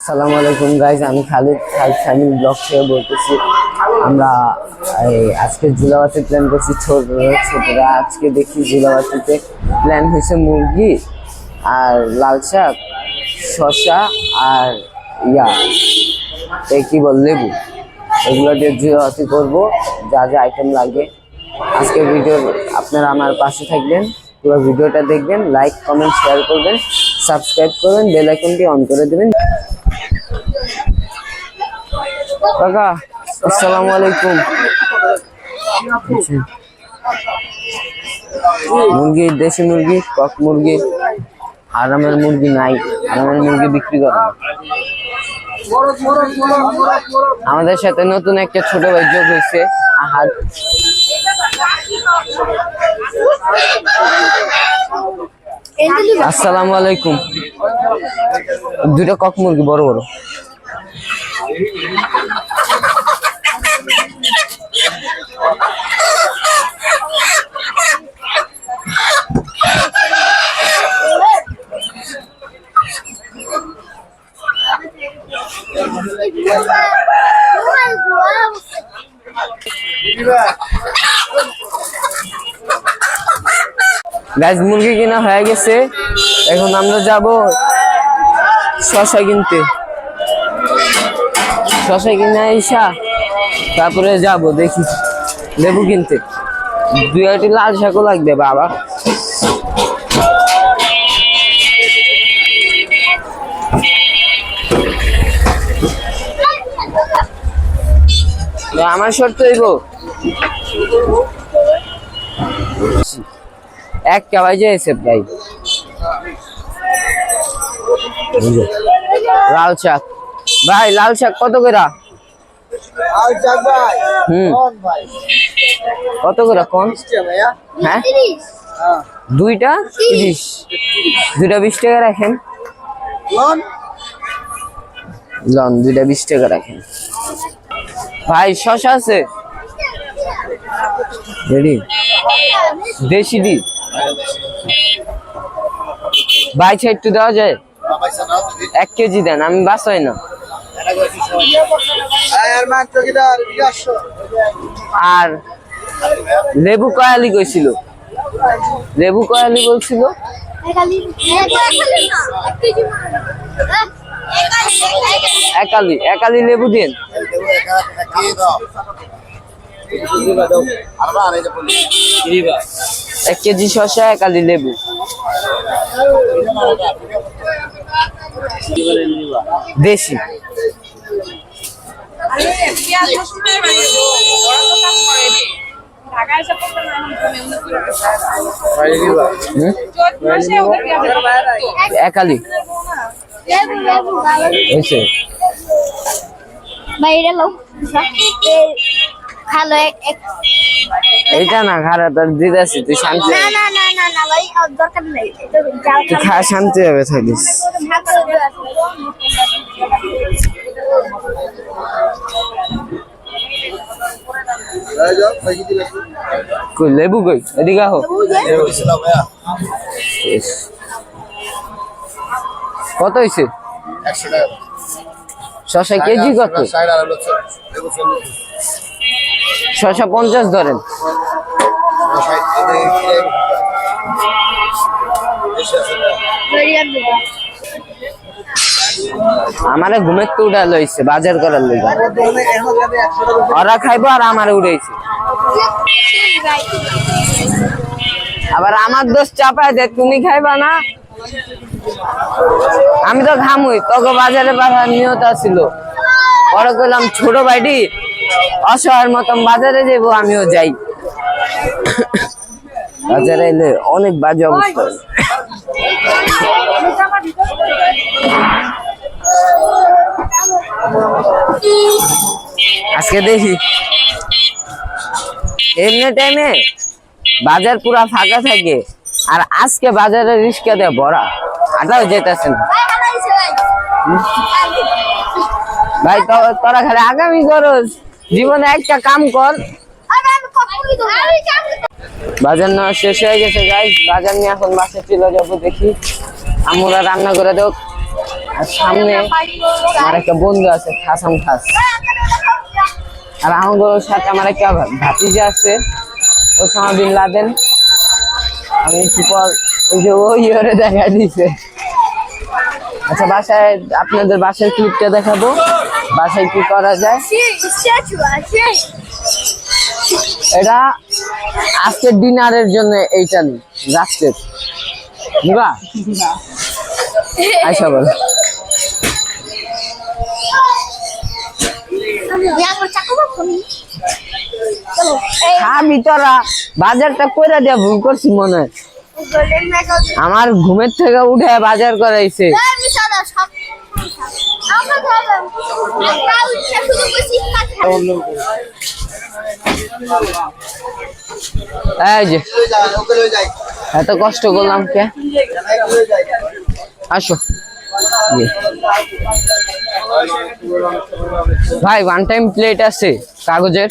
আসসালামু আলাইকুম গাইজ আমি খালিদ খালিদ ফ্যামিলি ব্লগ থেকে বলতেছি, আমরা এই আজকে জুলাবাতি প্ল্যান করছি, ছোট ছোটরা আজকে দেখি জুলাবাতিতে প্ল্যান হয়েছে মুরগি আর লাল শাক, শসা আর ইয়া এই কি বল, লেবু। এগুলো দিয়ে জুলাবাতি করব, যা যা আইটেম লাগবে। আজকে ভিডিও আপনারা আমার পাশে থাকবেন, পুরো ভিডিওটা দেখবেন লাইক কমেন্ট শেয়ার করবেন সাবস্ক্রাইব করবেন বেল আইকনটি অন করে দেবেন। কাকা, আসসালামু আলাইকুম। মুরগি, দেশি মুরগি কক মুরগি আরামের মুরগি নাই আরামের মুরগি বিক্রি করে। আমাদের সাথে নতুন একটা ছোট ভাই যোগ হয়েছে, আহাদ। আসসালামু আলাইকুম। দুটো কক মুরগি, বড় বড়। গাছ মুরগি কিনা হয়ে গেছে। এখন আমরা যাব শশা কিনতে। শশা কিনে আইসা তারপরে যাব, দেখি। লেবু কিনতে। দুই আটি লাল শাকও লাগবে, বাবা। আমার শর্ত হইব। এক কেবাই যাইছে প্রায় লাল শাক। ভাই লাল শাক কত করে? আর ভাই হুম। কত করে কোন? হ্যাঁ? হ্যাঁ। দুইটা? তিরিশ। দুইটা বিশ টাকা রাখেন। লন দুইটা বিশ টাকা রাখেন। ভাই শশা আছে? রেডি? দেশি দি ভাই সাইড একটু দেওয়া যায়। এক কেজি দেন আমি বাসাই না। আর লেবু কয়ালি কইছিল। লেবু কয়ালি বলছিল, একালি একালি লেবু দিন এক কেজি শসা, একালি লেবু। দেশি। একালি। হয়েছে বাইরে লোক ভালো এইটা না খারাপ তোর দিদাসি তুই শান্তি না না না না না ভাই আর দরকার নেই। এটা তুই খা শান্তি হবে থাকিস। কই লেবু কই? এদিকে আহো। কত হয়েছে শশা কেজি কত? শশা পঞ্চাশ ধরেন। আমারে ঘুমের তো উঠা লইছে, বাজার করার লইছে। ওরা খাইবো আর আমারে উড়াইছে আবার আমার দোষ চাপায় দে, তুমি খাইবা না। আমি তো ঘামুই, তোকে বাজারে পাঠার নিয়ত ছিল পরে কইলাম, ছোট ভাইটি অসহায়ের মতন বাজারে যাব, আমিও যাই। বাজারে এলে অনেক বাজে অবস্থা। আজকে দেখি। এমনি টাইমে বাজার পুরা ফাঁকা থাকে, আর আজকে বাজারে রিক্সা দিয়ে ভরা হাঁটাও যেতেছে না। ভাই তোরা খালি আগামী করস জীবনে একটা কাম কর। বাজার নেওয়া শেষ হয়ে গেছে গাইজ বাজার নিয়ে এখন বাসে চলে যাব, দেখি। আমরা রান্না করে দেব। আর সামনে আমার একটা বন্ধু আছে, খাসাম খাস। আর আমার সাথে আমার একটা ভাতিজা আছে, ওসামা বিন লাদেন। আমি একটু পর ওই যে ওই ওরে দেখা দিছে। আচ্ছা বাসায় আপনাদের বাসার ক্লিপটা দেখাবো। বাসায় কি করা যায়? এটা আজকের ডিনারের জন্য এইটা রাত্রের। বুঝবা আচ্ছা বলো। খাবি তোরা বাজারটা কইরা দিয়া ভুল করছি মনে হয়। আমার ঘুমের থেকে উঠে বাজার করাইছে। যে। এত কষ্ট করলাম কে? আসো। ভাই ওয়ান টাইম প্লেট আছে কাগজের।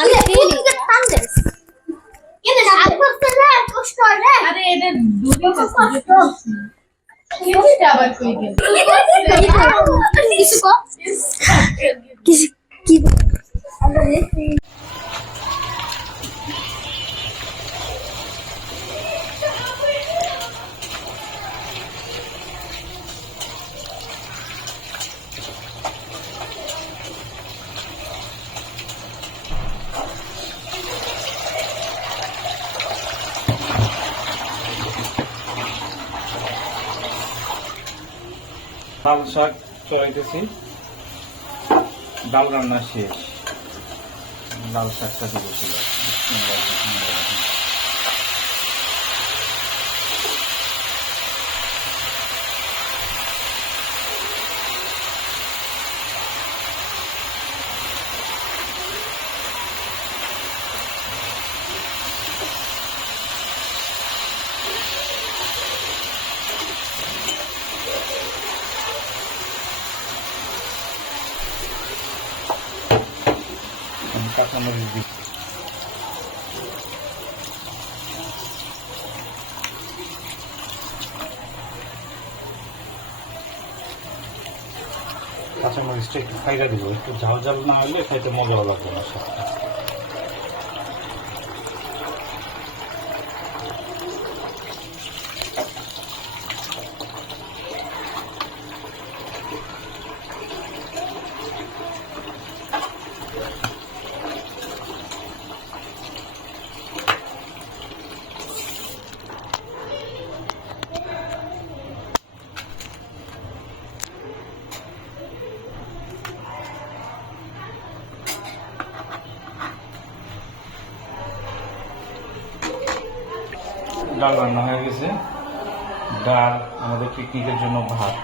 নিজের এরকম আরে এটা দুটো কষ্ট। আবার কই গেল? কিছু- কি? লাল শাক চড়াইতেছি। ডাল রান্না শেষ। ডাল শাকটা দিয়েছিল আমি কাঁচামরিচ দিচ্ছি কাঁচামরিচটা একটু খাইরা দিব। একটু ঝাল ঝাল না হলে খাইতে মজা লাগবে না শাকটা ডাল রান্না হয়ে গেছে ডাল, আমাদের পিকনিকের জন্য ভাত।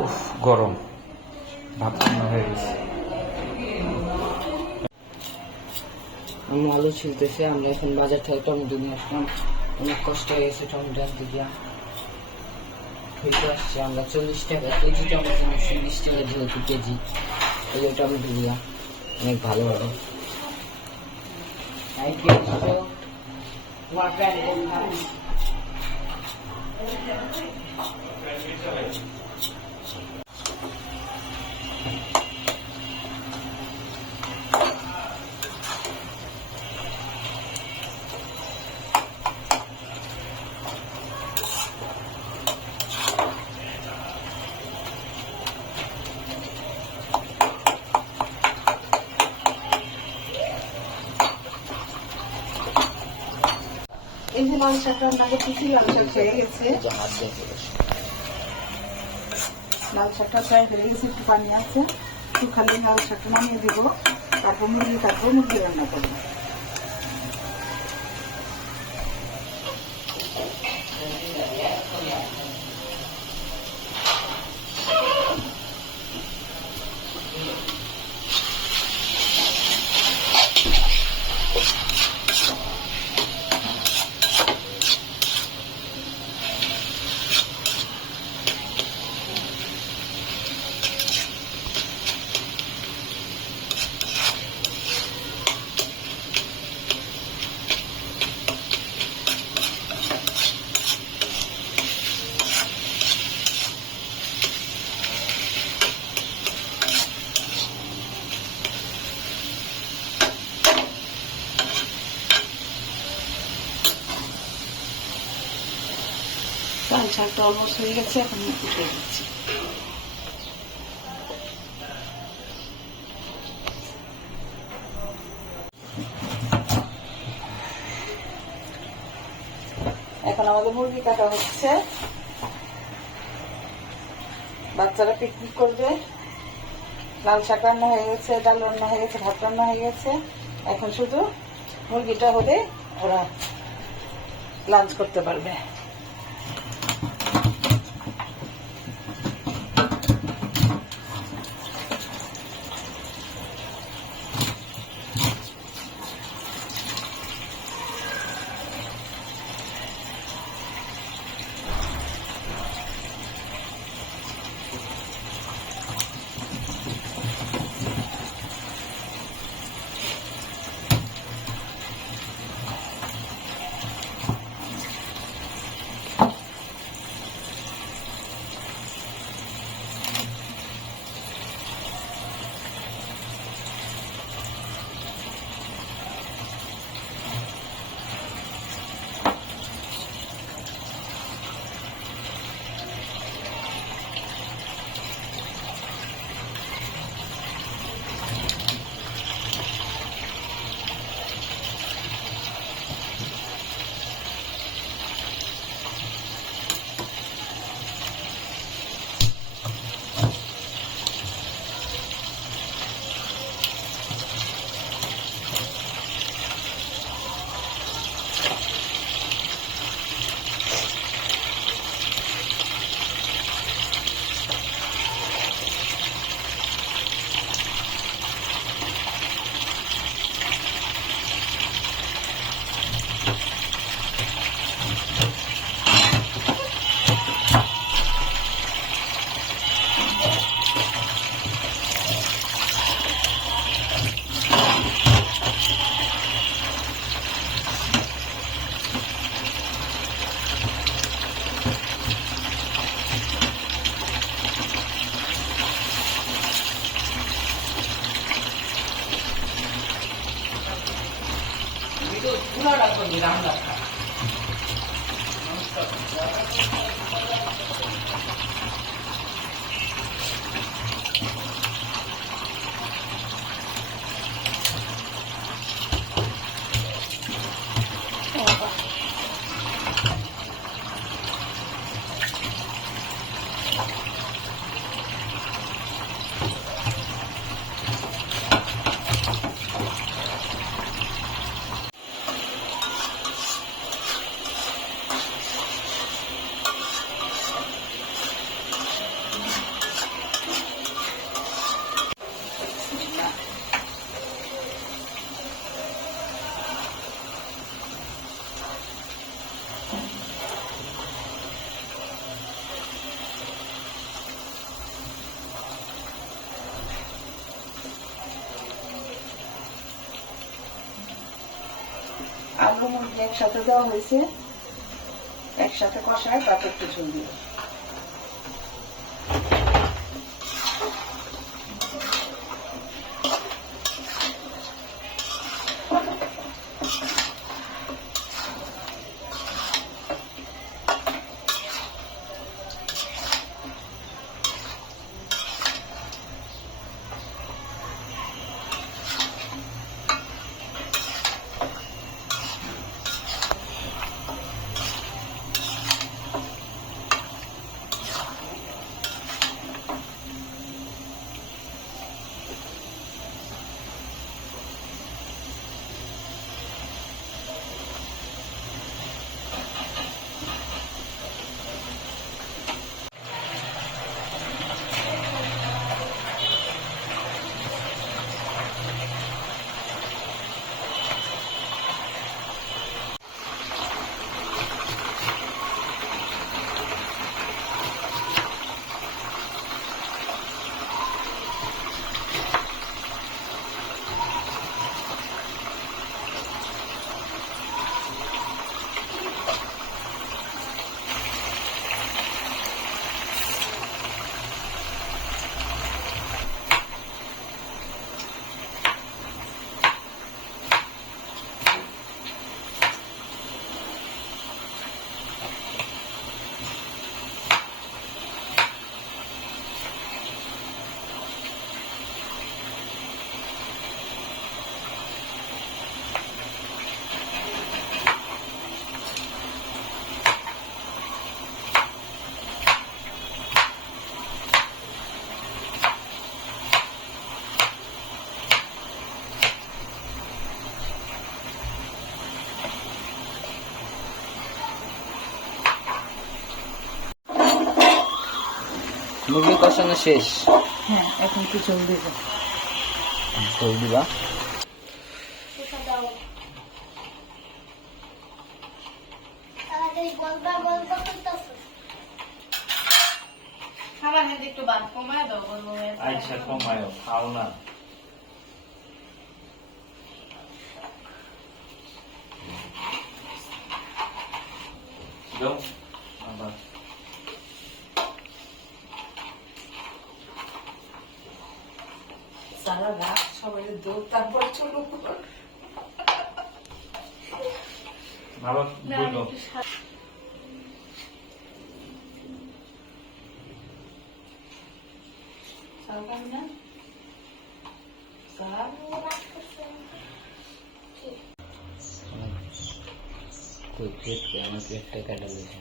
উফ, গরম। ভাত রান্না হয়ে গেছে। আমি আলু ছিলতেছি আমরা এখন বাজার থেকে টমেটো নিয়ে আসলাম। অনেক কষ্ট হয়ে গেছে টমেটো আনতে গিয়া। ফেলতে আসছি আমরা। চল্লিশ টাকা কেজি টমেটো বিশ টাকা যেহেতু কেজি। এই যে টমেটো দিয়া। অনেক ভালো হবে। Thank you. 好感谢各位 রান্না করতেছি লাল শাক হয়ে গেছে? শাকটা প্রায় হয়ে গেছে, একটু পানি আছে। একটু খালি লাল শাকটা নামিয়ে দেবো। তারপর মুরগি কাটবো মুরগি রান্না করব শাকটা অলমোস্ট হয়ে গেছে, এখন উঠে দিচ্ছি এখন আমাদের মুরগি কাটা হচ্ছে। বাচ্চারা পিকনিক করবে। লাল শাক রান্না হয়ে গেছে, ডাল রান্না হয়ে গেছে, ভাত রান্না হয়ে গেছে। এখন শুধু মুরগিটা হলে ওরা লাঞ্চ করতে পারবে। আলু মুরগি একসাথে দেওয়া হয়েছে। একসাথে কষায় তারপর একটু দিয়ে। মুরগি কষানো শেষ। হ্যাঁ এখন কি চল দেবো? ঝোল দিবা কমায় আচ্ছা কমায়ও খাও না। সারা রাত সবাই দৌড় তারপর চলো। ভালো আমার প্লেটটা কাটা গেছে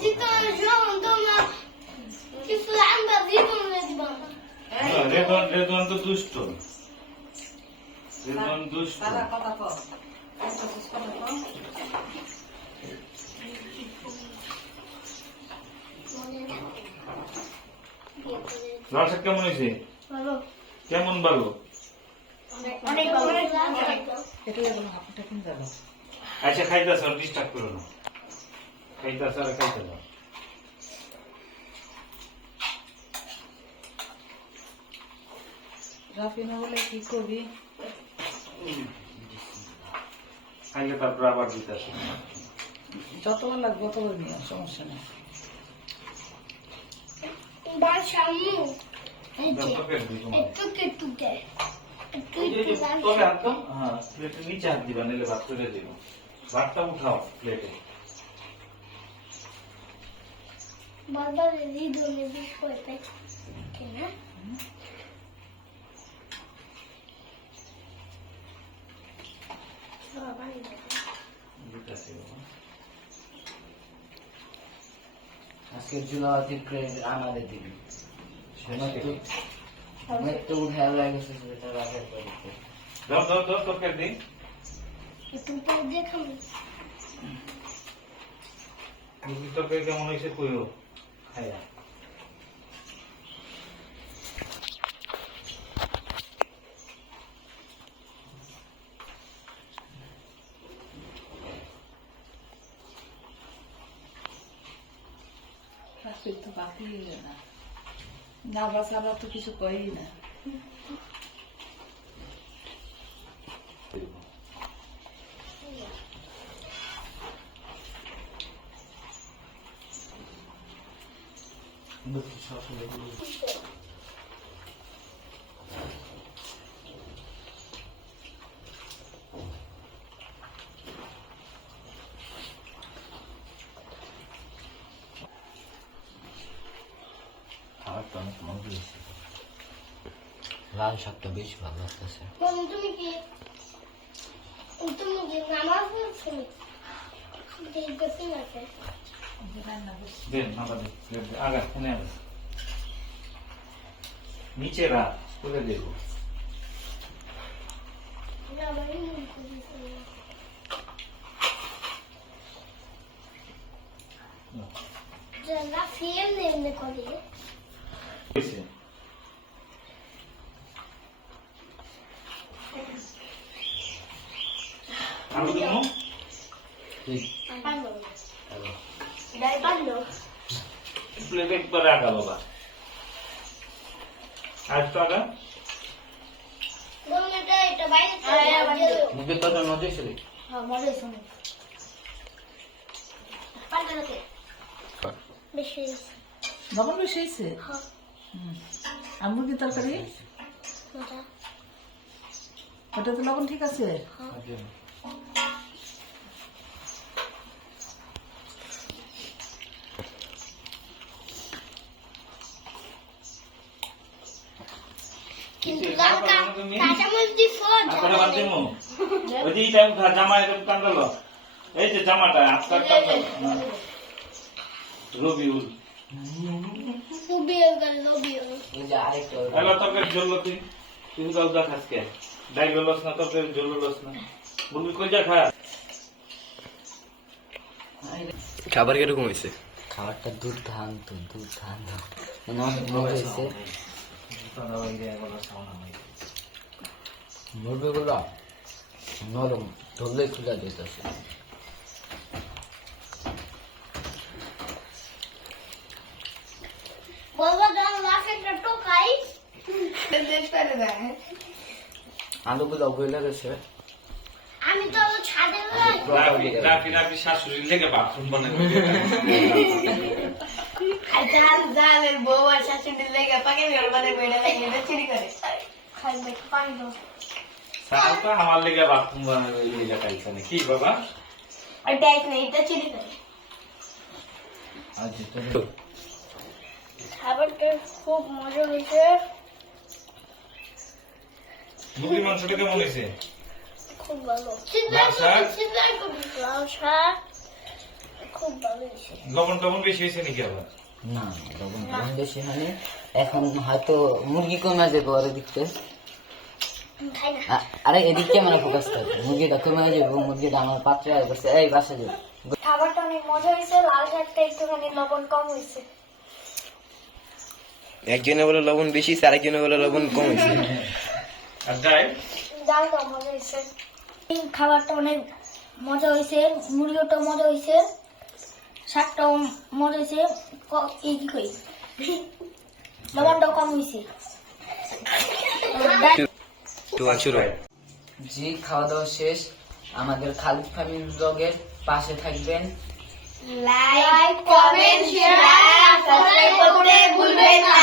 জীবন যখন তোমরা কিছু আনবা জীবন দিব রেদন রেদন তো দুষ্ট। রেদন কেমন হয়েছে? কেমন ভালো? আচ্ছা খাইতে আসো ডিস্টার্ব করো না। খাইতে আসো আর খাইতে দাও। রাফি না হলে কি করবি? খাইলে তারপর আবার দিতে আসো। যতবার লাগবে ততবার নিয়ে সমস্যা নেই। হ্যাঁ প্লেটের নিচে হাত দিবা নিলে ভাত করে দিব। ভাতটা উঠাও প্লেটে বারবার হৃদয়ে বিষ করে কেনা দিতে আসি বাবা। আজকে জুলাবাতির ক্রেডিট আমাদের দিবি। তো লাগেছে সেটা রাখার পরে কেমন হয়েছে কইও? খাইয়া রাফির তো বাকি না না বাসারা তো কিছু কই না খাবার তো অনেক মজা হয়েছে লাল শাকটা বেশ ভালো লাগতেছে তুমি কি তুমি কি নামাজ পড়ছো নিচে করছি দেন আবার দে, দে, দে, আগা এনে আগা নিচে রাখ তুলে দেবো আমারই মন করেছে না ফিল্ম নেমে করে হয়েছে আরও প্লেটে করে আগা বাবা। আগা মুখে বেশি হয়েছে? হ্যাঁ আর মুরগির তরকারি? ওটা তো লবণ ঠিক আছে কিন্তু কিছু কাঁচা খাবার না তুমি? কাঁচামরিচ দিয়ে ফোন বাদ দেবো ওই যে জামা এরকম এই যে জামাটা আপনার কান্দালো রবিউল। Lubię go, lubię. এই যে আরেকটা এলা তরকারি ঝোল তুই। তুই গাছ যা খাস কে? ডাইল লস না তরকারি ঝোল লস না। মুরগি কই যা খা? খাবার কীরকম হয়েছে? খাবারটা দুর্দান্ত দুর্দান্ত। মানে অনেক মজা হয়েছে। মুরগিগুলো নরম ধরলে খুলে যেতেছে আলুগুলো গলে গেছে। আমি তো ছাদে শাশুড়ির বাথরুম বানাই জাল জালের বউ আর শাশুড়ির লেগে পাকে ঘর বানাই বইটা লাগে এটা চুরি করে। খাইবে পানি দাও সাল তো আমার লেগে বাথরুম বানাই লেগে খাইছে কি বাবা? আর দেখ না এটা চুরি করে। খাবারটা খুব মজা হয়েছে। মুরগি মাংসটা কেমন হয়েছে? খুব ভালো। লাল শাক? চিন্তাই করি লাল শাক। খুব ভালো লবণ টবণ বেশি হয়েছে নাকি আবার? না লবণ কম বেশি হয়নি। এখন হয়তো মুরগি কমে যাবে ওর দিকতে। আরে এদিক ক্যামেরা ফোকাস থাকে। মুরগিটা কমে যাবে মুরগিটা আমার পাত্রে আয় করছে। এই বাসা যাবে খাবারটা অনেক মজা হয়েছে লাল শাকটা একটুখানি লবণ কম হয়েছে। একজনে বলে লবণ বেশি হয়েছে, আরেকজনে বলে লবণ কম হয়েছে। আর যাই। ডালটা মজা হয়েছে। এই খাবারটা অনেক মজা হয়েছে মুরগিটা মজা হয়েছে শাকটাও মজা হয়েছে। ক- এই কি কই? লবণটাও কম হয়েছে। জি খাওয়া দাওয়া শেষ। আমাদের খালিদ ফ্যামিলি ব্লগের পাশে থাকবেন। লাইক কমেন্ট শেয়ার সাবস্ক্রাইব করতে ভুলবেন না।